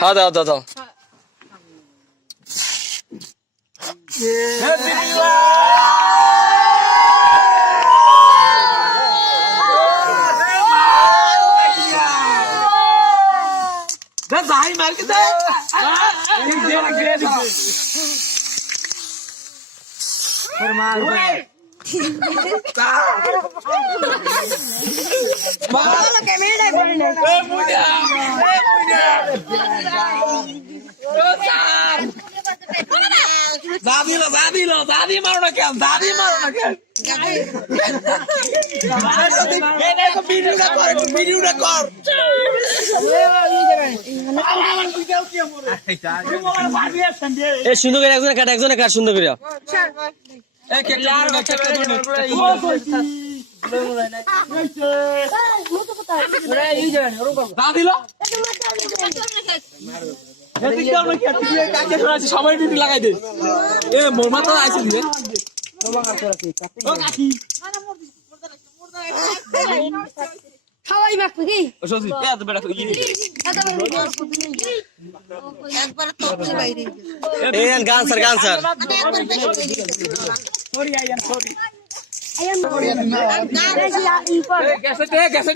হ্যাঁ দাও দাও দাও যাই মার কে দে দাদি মারো না কেন দাদি মারো না কেন ভিডিওটা কর এ সুন্দর করে একজনে কাট সুন্দর করে সবাই ডিউটি লাগাই দে এ মোর মাথা আইছে দিবে খাওয়াই বাকি কি এত বেড়া একবার তো বাইরে এ গান স্যার আয়ান গ্যাসে